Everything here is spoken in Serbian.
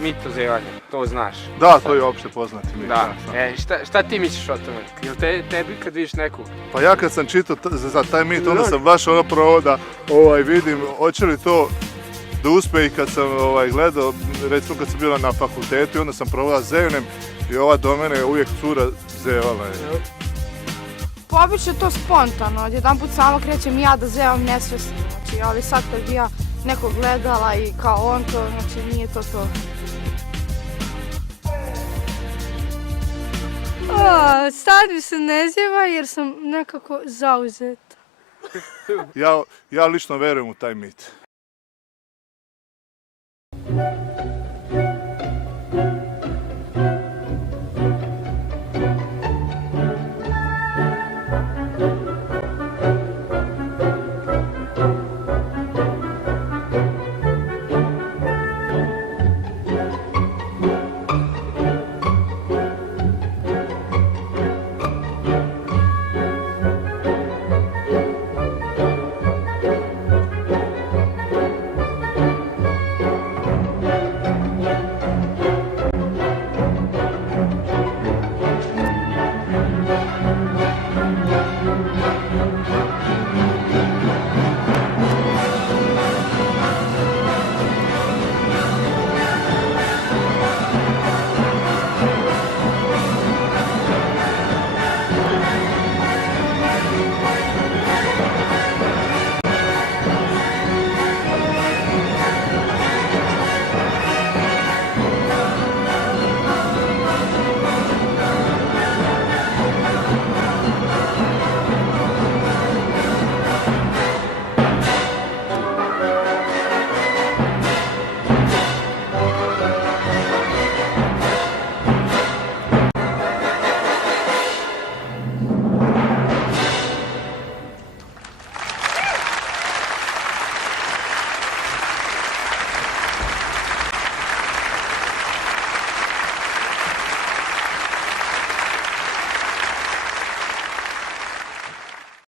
mit o zevanju, to znaš. Da, to je opšte poznati mit. Da, šta ti misliš o tome? Jel tebi kad vidiš nekog? Pa ja kad sam čitao za taj mit, onda sam baš prvo da vidim hoće li to da uspe, i kad sam gledao, recimo kad sam bila na fakultetu i onda sam probala zevnem i ova do mene uvijek cura zevala je. Pa obično je to spontano, jedan put samo krećem ja da zevam nesvjesno, znači, ali sad kad bi ja nekog gledala i kao on to, znači nije to to. Sad mi se ne zjeva jer sam nekako zauzeta. Ja lično verujem u taj mit.